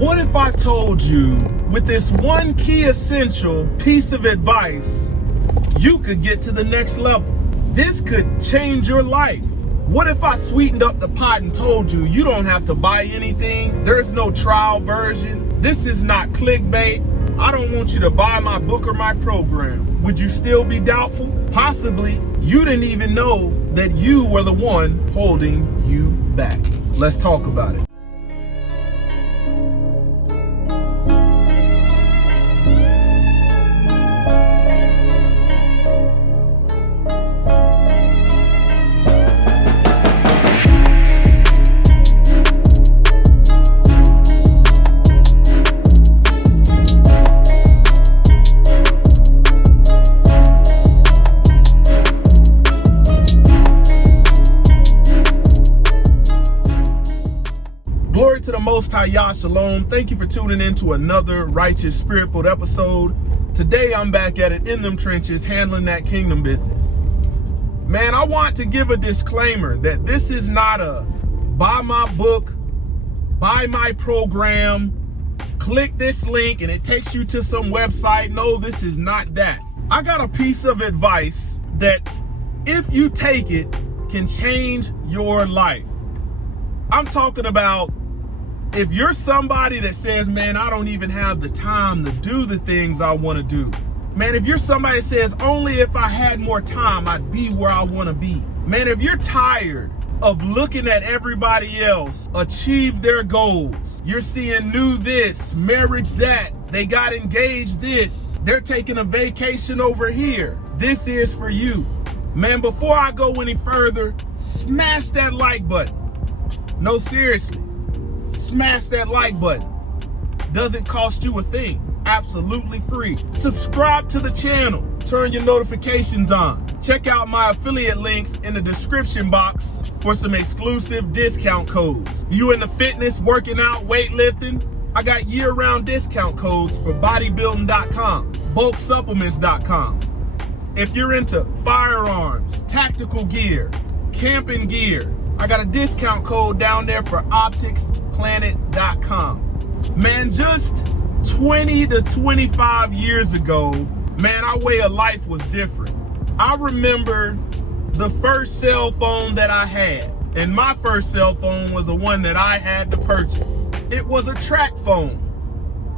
What if I told you with this one key essential piece of advice, you could get to the next level? This could change your life. What if I sweetened up the pot and told you you don't have to buy anything? There's no trial version. This is not clickbait. I don't want you to buy my book or my program. Would you still be doubtful? Possibly. You didn't even know that you were the one holding you back. Let's talk about it. Glory to the Most High, Yah Shalom. Thank you for tuning in to another righteous, spirit-filled episode. Today, I'm back at it in them trenches, handling that kingdom business. Man, I want to give a disclaimer that this is not a buy my book, buy my program, click this link and it takes you to some website. No, this is not that. I got a piece of advice that, if you take it, can change your life. I'm talking about if you're somebody that says, man, I don't even have the time to do the things I want to do. Man, if you're somebody that says, only if I had more time, I'd be where I want to be. Man, if you're tired of looking at everybody else achieve their goals, you're seeing new this, marriage that, they got engaged this, they're taking a vacation over here. This is for you. Man, before I go any further, smash that like button. No, seriously. Smash that like button. Doesn't cost you a thing. Absolutely free. Subscribe to the channel. Turn your notifications on. Check out my affiliate links in the description box for some exclusive discount codes. If you into fitness, working out, weightlifting, I got year-round discount codes for bodybuilding.com, bulksupplements.com. If you're into firearms, tactical gear, camping gear, I got a discount code down there for opticsplanet.com. Man, just 20 to 25 years ago, man, our way of life was different. I remember the first cell phone that I had, and my first cell phone was the one that I had to purchase. It was a track phone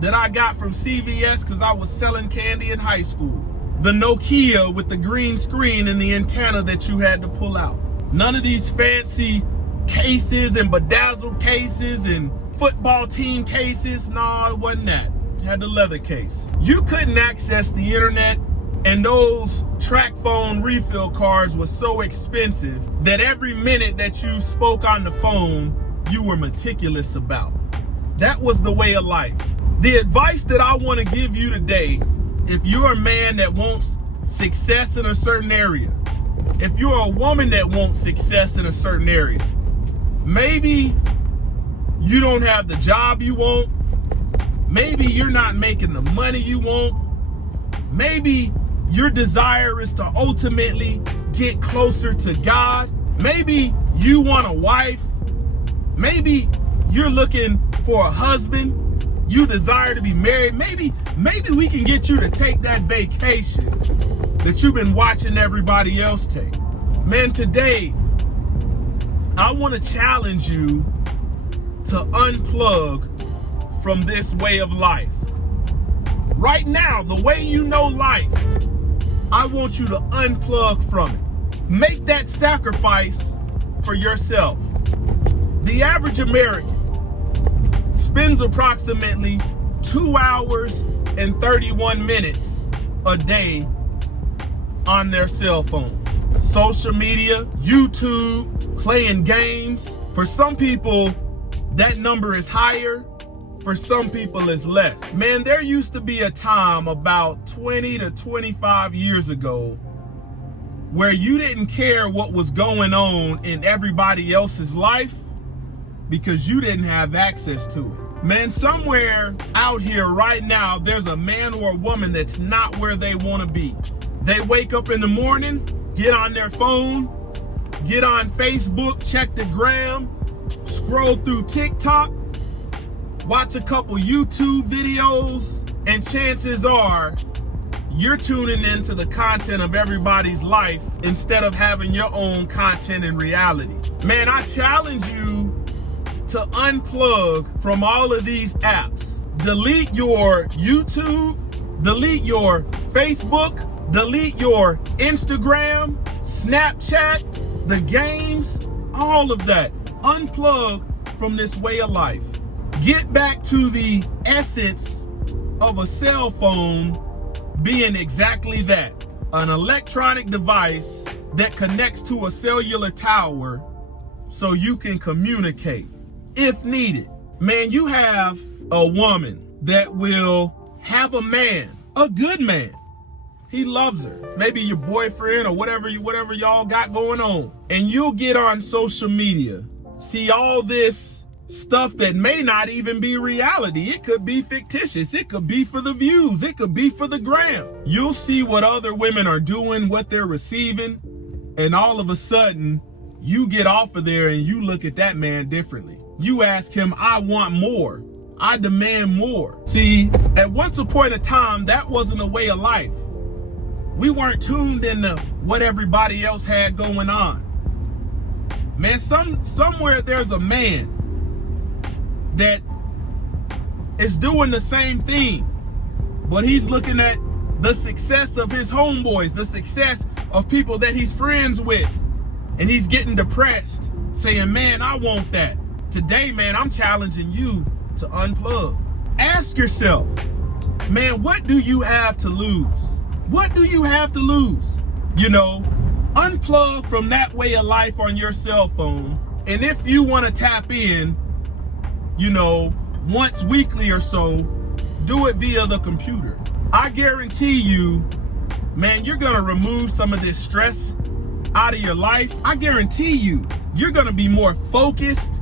that I got from CVS because I was selling candy in high school. The Nokia with the green screen and the antenna that you had to pull out. None of these fancy cases and bedazzled cases and football team cases. No, it wasn't that. It had the leather case. You couldn't access the internet, and those track phone refill cards were so expensive that every minute that you spoke on the phone, you were meticulous about. That was the way of life. The advice that I want to give you today, if you're a man that wants success in a certain area, if you're a woman that wants success in a certain area, maybe you don't have the job you want. Maybe you're not making the money you want. Maybe your desire is to ultimately get closer to God. Maybe you want a wife. Maybe you're looking for a husband. You desire to be married. Maybe we can get you to take that vacation that you've been watching everybody else take. Man, today, I want to challenge you to unplug from this way of life. Right now, the way you know life, I want you to unplug from it. Make that sacrifice for yourself. The average American spends approximately 2 hours and 31 minutes a day on their cell phone. Social media, YouTube, playing games. For some people, that number is higher. For some people, it's less. Man, there used to be a time about 20 to 25 years ago where you didn't care what was going on in everybody else's life because you didn't have access to it. Man, somewhere out here right now, there's a man or a woman that's not where they want to be. They wake up in the morning, get on their phone, get on Facebook, check the gram, scroll through TikTok, watch a couple YouTube videos, and chances are you're tuning into the content of everybody's life instead of having your own content and reality. Man, I challenge you to unplug from all of these apps. Delete your YouTube, delete your Facebook, delete your Instagram, Snapchat, the games, all of that. Unplug from this way of life. Get back to the essence of a cell phone being exactly that, an electronic device that connects to a cellular tower so you can communicate if needed. Man, you have a woman that will have a man, a good man. He loves her. Maybe your boyfriend or whatever y'all got going on. And you'll get on social media, see all this stuff that may not even be reality. It could be fictitious. It could be for the views. It could be for the gram. You'll see what other women are doing, what they're receiving, and all of a sudden, you get off of there and you look at that man differently. You ask him, I want more. I demand more. See, at once upon a time, that wasn't a way of life. We weren't tuned into what everybody else had going on. Man, somewhere there's a man that is doing the same thing, but he's looking at the success of his homeboys, the success of people that he's friends with, and he's getting depressed, saying, man, I want that. Today, man, I'm challenging you to unplug. Ask yourself, man, what do you have to lose? What do you have to lose? You know, unplug from that way of life on your cell phone. And if you want to tap in, you know, once weekly or so, do it via the computer. I guarantee you, man, you're going to remove some of this stress out of your life. I guarantee you, you're going to be more focused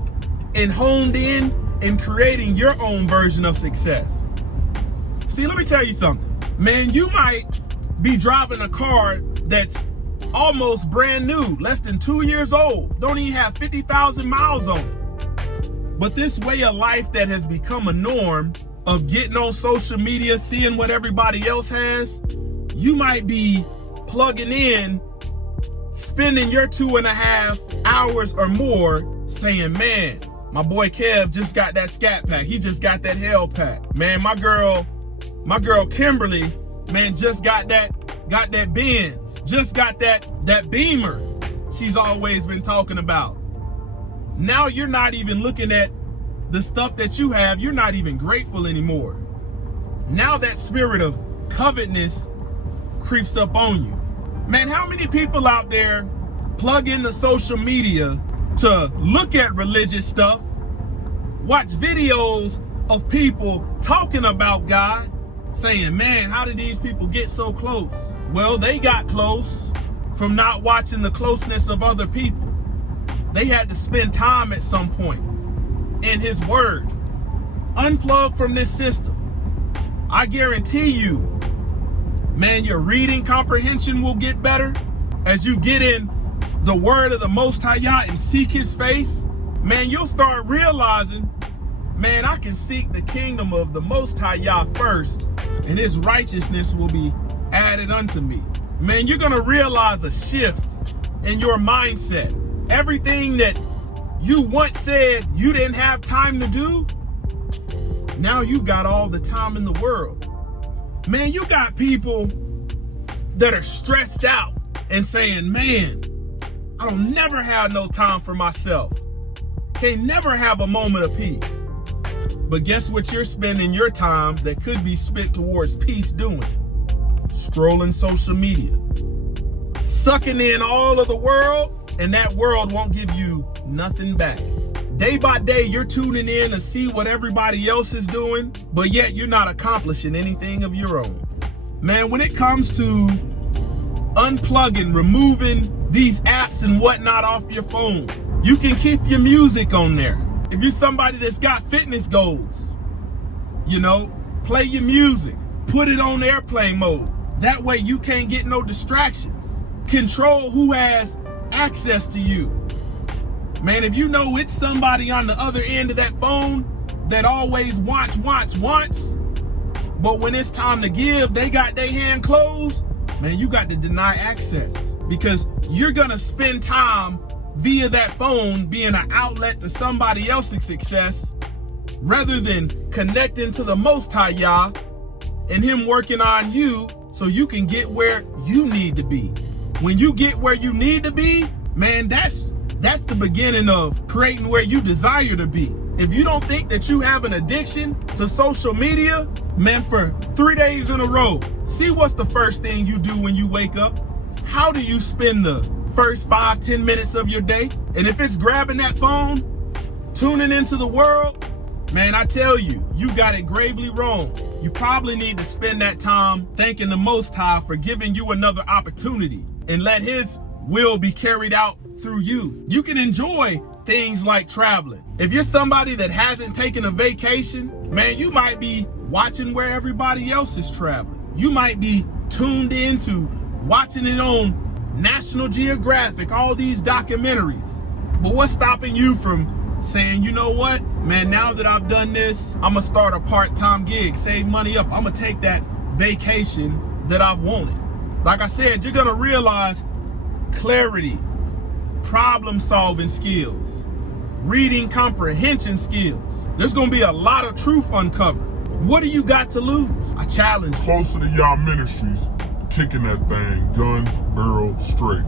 and honed in creating your own version of success. See, let me tell you something. Man, you might be driving a car that's almost brand new, less than 2 years old, don't even have 50,000 miles on it. But this way of life that has become a norm of getting on social media, seeing what everybody else has, you might be plugging in, spending your 2.5 hours or more saying, man, my boy Kev just got that scat pack. He just got that hell pack. Man, my girl Kimberly, man, just got that Benz, just got that Beamer she's always been talking about. Now you're not even looking at the stuff that you have. You're not even grateful anymore. Now that spirit of covetousness creeps up on you. Man, how many people out there plug into social media to look at religious stuff, watch videos of people talking about God, saying, man, how did these people get so close? Well, they got close from not watching the closeness of other people. They had to spend time at some point in His Word. Unplug from this system. I guarantee you, man, your reading comprehension will get better as you get in the Word of the Most High Yah and seek His face. Man, you'll start realizing, man, I can seek the kingdom of the Most High Yah first, and His righteousness will be added unto me. Man, you're going to realize a shift in your mindset. Everything that you once said you didn't have time to do, now you've got all the time in the world. Man, you got people that are stressed out and saying, man, I don't never have no time for myself. Can't never have a moment of peace. But guess what you're spending your time that could be spent towards peace doing? Scrolling social media. Sucking in all of the world, and that world won't give you nothing back. Day by day, you're tuning in to see what everybody else is doing, but yet you're not accomplishing anything of your own. Man, when it comes to unplugging, removing these apps and whatnot off your phone, you can keep your music on there. If you're somebody that's got fitness goals, you know, play your music, put it on airplane mode. That way you can't get no distractions. Control who has access to you. Man, if you know it's somebody on the other end of that phone that always wants, but when it's time to give, they got their hand closed, man, you got to deny access, because you're gonna spend time via that phone being an outlet to somebody else's success rather than connecting to the Most High Yah and him working on you so you can get where you need to be. When you get where you need to be, man, that's the beginning of creating where you desire to be. If you don't think that you have an addiction to social media, man, for 3 days in a row, see what's the first thing you do when you wake up. How do you spend the first 5-10 minutes of your day? And if it's grabbing that phone, tuning into the world, man, I tell you, you got it gravely wrong. You probably need to spend that time thanking the Most High for giving you another opportunity and let his will be carried out through you. You can enjoy things like traveling. If you're somebody that hasn't taken a vacation, man, you might be watching where everybody else is traveling. You might be tuned into watching it on National Geographic, all these documentaries. But what's stopping you from saying, you know what, man, now that I've done this, I'm gonna start a part-time gig, save money up, I'm gonna take that vacation that I've wanted. Like I said, you're gonna realize clarity, problem-solving skills, reading comprehension skills. There's gonna be a lot of truth uncovered. What do you got to lose? I challenge you. Closer to y'all ministries, kicking that thing gun barrel straight.